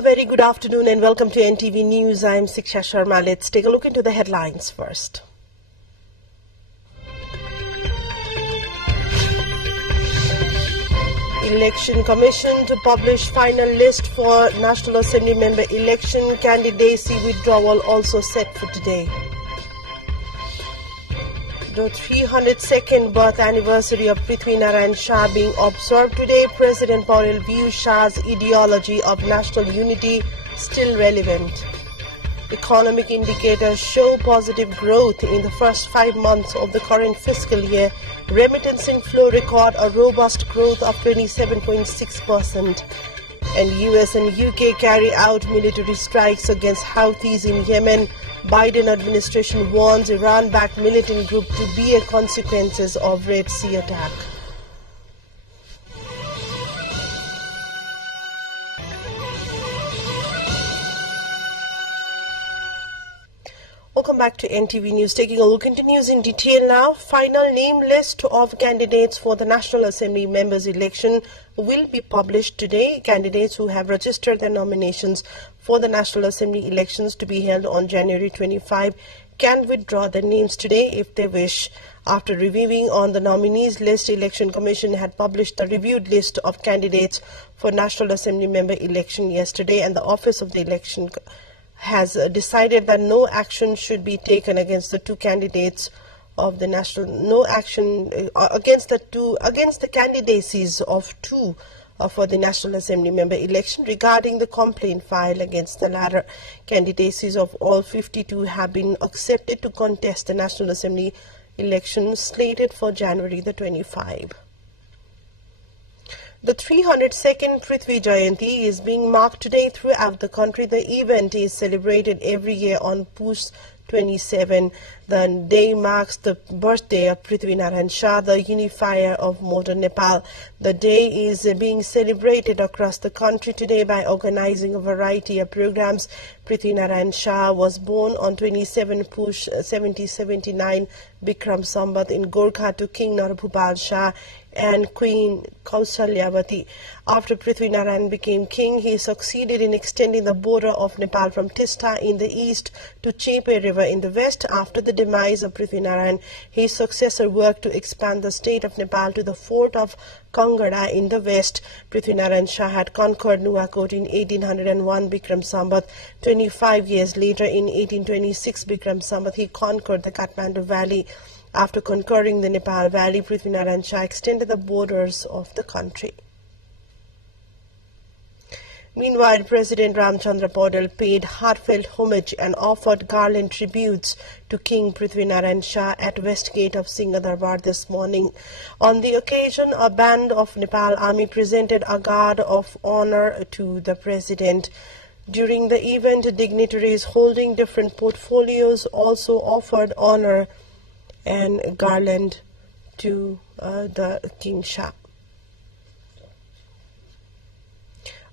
A very good afternoon and welcome to NTV News. I am Siksha Sharma. Let's take a look into the headlines first. Election Commission to publish final list for National Assembly member election. Candidacy withdrawal also set for today. The 302nd birth anniversary of Prithvinarayan Shah being observed today. President Paul views Shah's ideology of national unity still relevant. Economic indicators show positive growth in the first 5 months of the current fiscal year. Remittance inflow record a robust growth of 27.6%. And US and UK carry out military strikes against Houthis in Yemen. Biden administration warns Iran-backed militant group to bear consequences of Red Sea attack. Welcome back to NTV News. Taking a look into news in detail now. Final name list of candidates for the National Assembly members election will be published today. Candidates who have registered their nominations for the National Assembly elections to be held on January 25 can withdraw their names today if they wish. After reviewing on the nominees list, Election Commission had published the reviewed list of candidates for National Assembly member election yesterday, and the Office of the Election has decided that no action should be taken against the two candidates of the against the candidacies of two for the National Assembly member election regarding the complaint filed against the latter. Candidacies of all 52 have been accepted to contest the National Assembly election slated for January the 25. The 302nd Prithvi Jayanti is being marked today throughout the country. The event is celebrated every year on Push 27. The day marks the birthday of Prithvinarayan Shah, the unifier of modern Nepal. The day is being celebrated across the country today by organizing a variety of programs. Prithvinarayan Shah was born on 27 Push 1779 Bikram Sambat in Gorkha to King Narbhupal Shah and Queen Kausalyavati. After Prithvinarayan became king, he succeeded in extending the border of Nepal from Tista in the east to Chepe River in the west. After the demise of Prithvinarayan, his successor worked to expand the state of Nepal to the fort of Kangada in the west. Prithvinarayan Shah had conquered Nuwakot in 1801 Bikram Sambat. 25 years later, in 1826 Bikram Sambat, he conquered the Kathmandu Valley. After conquering the Nepal Valley, Prithvinarayan Shah extended the borders of the country. Meanwhile, President Ramchandra Paudel paid heartfelt homage and offered garland tributes to King Prithvinarayan Shah at West Gate of Singhadarbar this morning. On the occasion, a band of Nepal Army presented a guard of honor to the President. During the event, dignitaries holding different portfolios also offered honor and garland to the King Shah.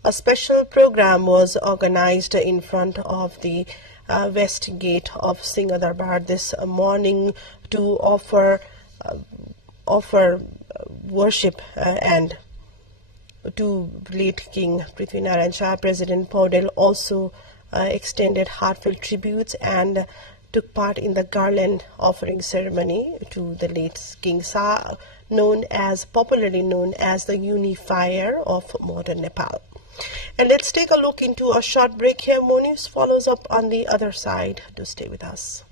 A special program was organized in front of the West Gate of Singhadarbar this morning to offer worship and to late King Prithvinarayan Shah. President Paudel also extended heartfelt tributes and took part in the garland offering ceremony to the late King Shah, popularly known as the unifier of modern Nepal. And let's take a look into a short break here. More news follows up on the other side. Do stay with us.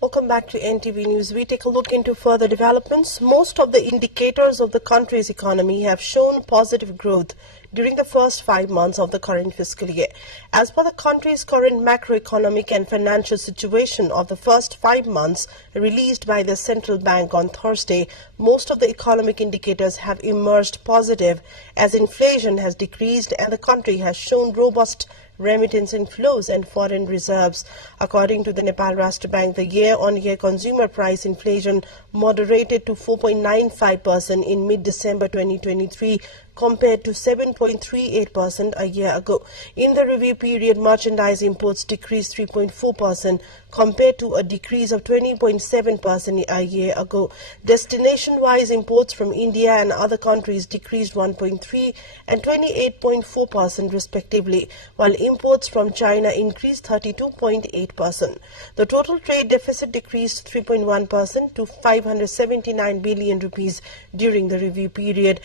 Welcome back to NTV News. We take a look into further developments. Most of the indicators of the country's economy have shown positive growth during the first 5 months of the current fiscal year. As per the country's current macroeconomic and financial situation of the first 5 months released by the central bank on Thursday, most of the economic indicators have emerged positive as inflation has decreased and the country has shown robust remittance inflows and foreign reserves. According to the Nepal Rashtra Bank, the year-on-year consumer price inflation moderated to 4.95% in mid-December 2023 compared to 7.38% a year ago. In the review period, merchandise imports decreased 3.4% compared to a decrease of 20.7% a year ago. Destination-wise imports from India and other countries decreased 1.3% and 28.4% respectively, while imports from China increased 32.8%. The total trade deficit decreased 3.1% to 579 billion rupees during the review period.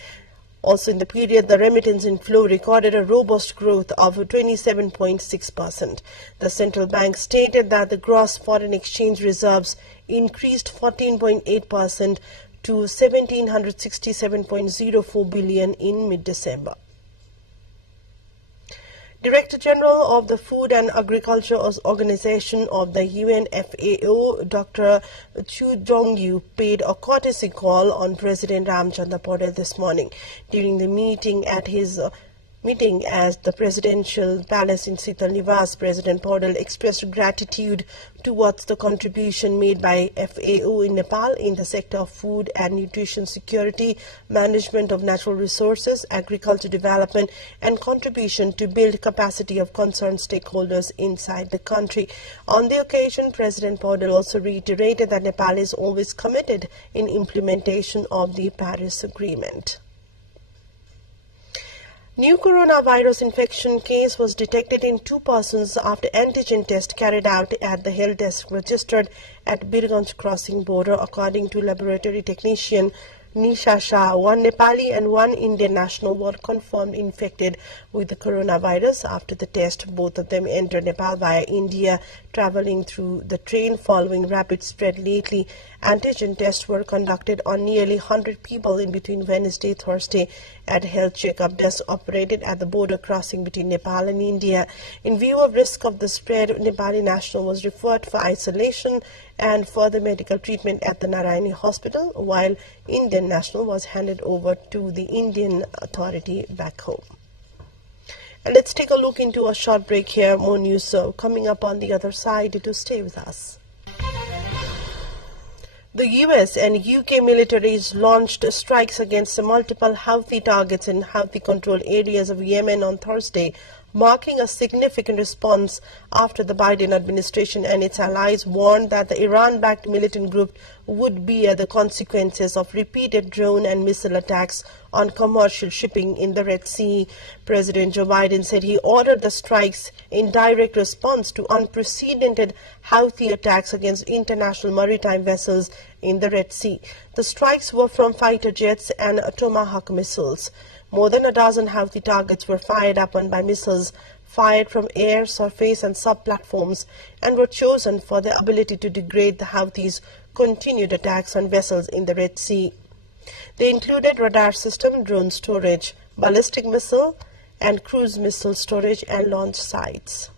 Also in the period, the remittance inflow recorded a robust growth of 27.6%. The central bank stated that the gross foreign exchange reserves increased 14.8% to 1,767.04 billion in mid-December. Director General of the Food and Agriculture Organization of the UN FAO, Dr. Chu Dongyu, paid a courtesy call on President Ramchandra Paudel this morning. During the meeting at his meeting at the presidential palace in Sital Niwas, President Paudel expressed gratitude towards the contribution made by FAO in Nepal in the sector of food and nutrition security, management of natural resources, agriculture development, and contribution to build capacity of concerned stakeholders inside the country. On the occasion, President Paudel also reiterated that Nepal is always committed in implementation of the Paris Agreement. New coronavirus infection case was detected in 2 persons after antigen test carried out at the health desk registered at Birganj crossing border, according to laboratory technician Nisha Shah. 1 Nepali and 1 Indian national were confirmed infected with the coronavirus. After the test, both of them entered Nepal via India, traveling through the train following rapid spread lately. Antigen tests were conducted on nearly 100 people in between Wednesday, Thursday at health checkup desks operated at the border crossing between Nepal and India. In view of risk of the spread, Nepali national was referred for isolation and further medical treatment at the Narayani hospital, while Indian national was handed over to the Indian authority back home. And let's take a look into a short break here. More news coming up on the other side. To stay with us. The US and UK militaries launched strikes against multiple Houthi targets in Houthi-controlled areas of Yemen on Thursday, marking a significant response after the Biden administration and its allies warned that the Iran-backed militant group would bear the consequences of repeated drone and missile attacks on commercial shipping in the Red Sea. President Joe Biden said he ordered the strikes in direct response to unprecedented Houthi attacks against international maritime vessels in the Red Sea. The strikes were from fighter jets and Tomahawk missiles. More than a dozen Houthi targets were fired upon by missiles fired from air, surface and sub-platforms and were chosen for their ability to degrade the Houthis' continued attacks on vessels in the Red Sea. They included radar system, drone storage, ballistic missile and cruise missile storage and launch sites.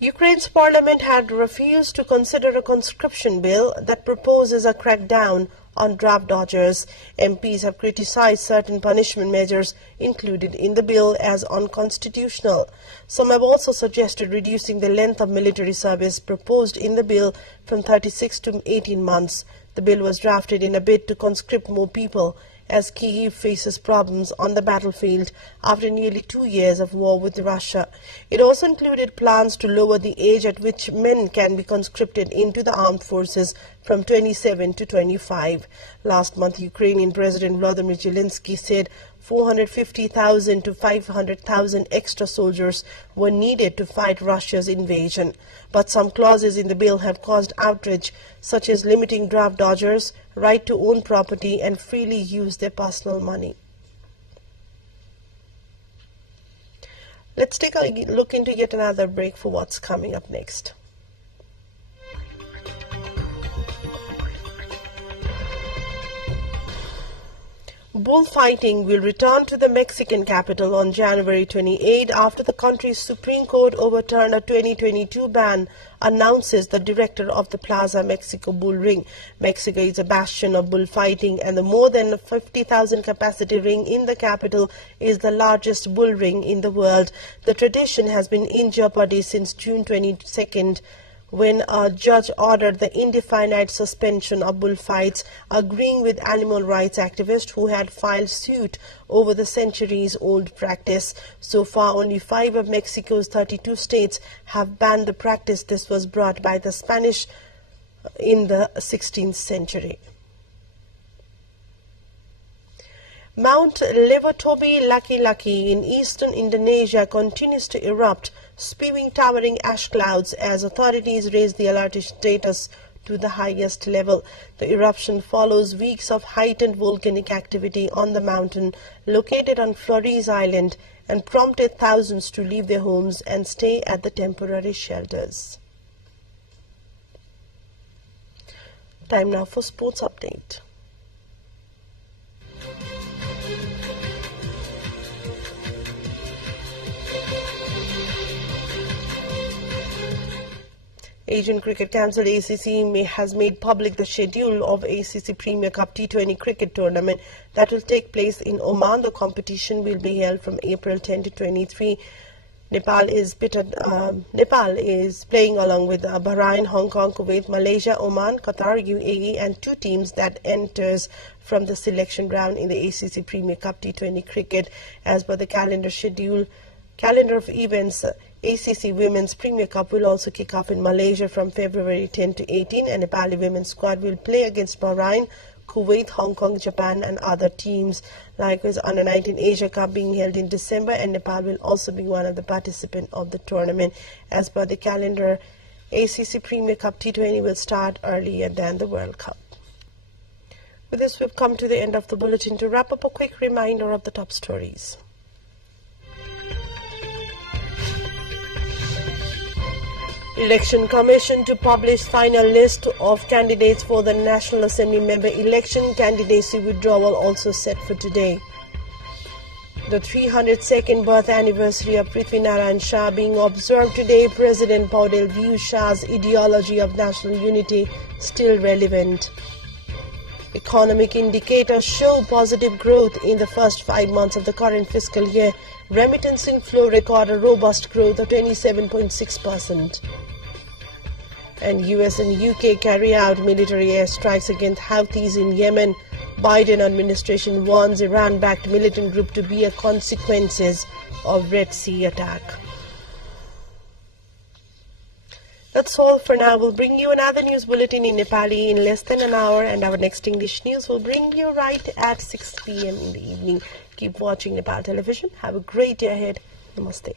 Ukraine's parliament had refused to consider a conscription bill that proposes a crackdown on draft dodgers. MPs have criticized certain punishment measures included in the bill as unconstitutional. Some have also suggested reducing the length of military service proposed in the bill from 36 to 18 months. The bill was drafted in a bid to conscript more people as Kyiv faces problems on the battlefield after nearly 2 years of war with Russia. It also included plans to lower the age at which men can be conscripted into the armed forces from 27 to 25. Last month, Ukrainian President Volodymyr Zelensky said 450,000 to 500,000 extra soldiers were needed to fight Russia's invasion. But some clauses in the bill have caused outrage, such as limiting draft dodgers' right to own property and freely use their personal money. Let's take a look into yet another break for what's coming up next. Bullfighting will return to the Mexican capital on January 28 after the country's Supreme Court overturned a 2022 ban, announces the director of the Plaza Mexico Bull Ring. Mexico is a bastion of bullfighting, and the more than 50,000 capacity ring in the capital is the largest bull ring in the world. The tradition has been in jeopardy since June 22nd, when a judge ordered the indefinite suspension of bullfights, agreeing with animal rights activists who had filed suit over the centuries-old practice. So far, only 5 of Mexico's 32 states have banned the practice. This was brought by the Spanish in the 16th century. Mount Laki in eastern Indonesia continues to erupt, spewing towering ash clouds as authorities raise the alert status to the highest level. The eruption follows weeks of heightened volcanic activity on the mountain located on Flores Island and prompted thousands to leave their homes and stay at the temporary shelters. Time now for sports update. Asian Cricket Council ACC has made public the schedule of ACC Premier Cup T20 cricket tournament that will take place in Oman. The competition will be held from April 10 to 23. Nepal is playing along with Bahrain, Hong Kong, Kuwait, Malaysia, Oman, Qatar, UAE and 2 teams that enters from the selection round in the ACC Premier Cup T20 cricket. As per the calendar of events, ACC Women's Premier Cup will also kick off in Malaysia from February 10 to 18, and Nepali women's squad will play against Bahrain, Kuwait, Hong Kong, Japan and other teams. Likewise, Under-19 Asia Cup being held in December, and Nepal will also be one of the participants of the tournament. As per the calendar, ACC Premier Cup T20 will start earlier than the World Cup. With this, we've come to the end of the bulletin. To wrap up, a quick reminder of the top stories. Election Commission to publish final list of candidates for the National Assembly member election. Candidacy withdrawal also set for today. The 302nd birth anniversary of Prithvi Narayan Shah being observed today. President Paudel views Shah's ideology of national unity still relevant. Economic indicators show positive growth in the first 5 months of the current fiscal year. Remittance inflow recorded a robust growth of 27.6%. And US and UK carry out military airstrikes against Houthis in Yemen. Biden administration warns Iran-backed militant group to bear consequences of Red Sea attack. That's all for now. We'll bring you another news bulletin in Nepali in less than an hour, and our next English news will bring you right at 6 p.m. in the evening. Keep watching Nepal television. Have a great day ahead. Namaste.